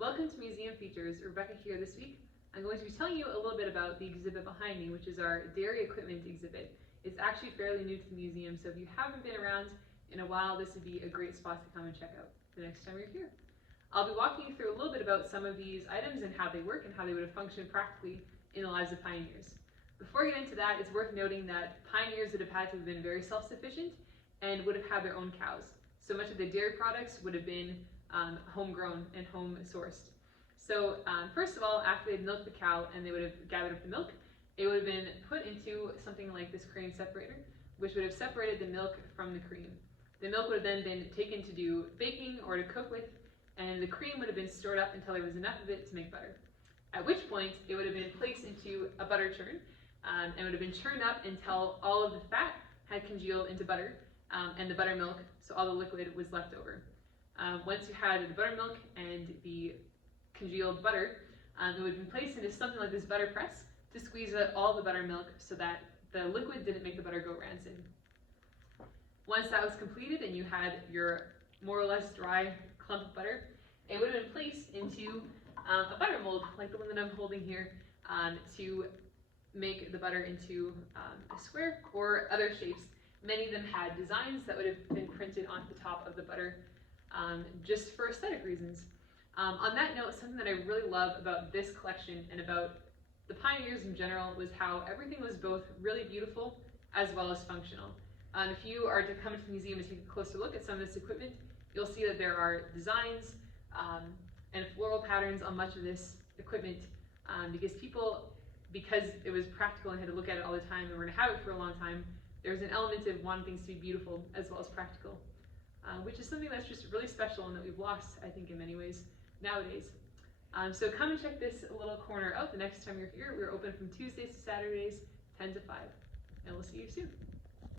Welcome to Museum Features. Rebecca here this week. I'm going to be telling you a little bit about the exhibit behind me, which is our dairy equipment exhibit. It's actually fairly new to the museum, so if you haven't been around in a while, this would be a great spot to come and check out the next time you're here. I'll be walking you through a little bit about some of these items and how they work and how they would have functioned practically in the lives of pioneers. Before I get into that, it's worth noting that pioneers would have had to have been very self-sufficient and would have had their own cows. So much of the dairy products would have been homegrown and home sourced. So first of all, after they'd milked the cow and they would have gathered up the milk, it would have been put into something like this cream separator, which would have separated the milk from the cream. The milk would have then been taken to do baking or to cook with, and the cream would have been stored up until there was enough of it to make butter. At which point, it would have been placed into a butter churn, and would have been churned up until all of the fat had congealed into butter, and the buttermilk, so all the liquid was left over. Once you had the buttermilk and the congealed butter, it would have been placed into something like this butter press to squeeze out all the buttermilk so that the liquid didn't make the butter go rancid. Once that was completed and you had your more or less dry clump of butter, it would have been placed into a butter mold like the one that I'm holding here to make the butter into a square or other shapes. Many of them had designs that would have been printed onto the top of the butter just for aesthetic reasons. On that note, something that I really love about this collection and about the pioneers in general was how everything was both really beautiful as well as functional. If you are to come to the museum and take a closer look at some of this equipment, you'll see that there are designs and floral patterns on much of this equipment because it was practical and had to look at it all the time and we're going to have it for a long time, there's an element of wanting things to be beautiful as well as practical, which is something that's just really special and that we've lost, I think, in many ways nowadays. So come and check this little corner out the next time you're here. We're open from Tuesdays to Saturdays, 10 to 5, and we'll see you soon.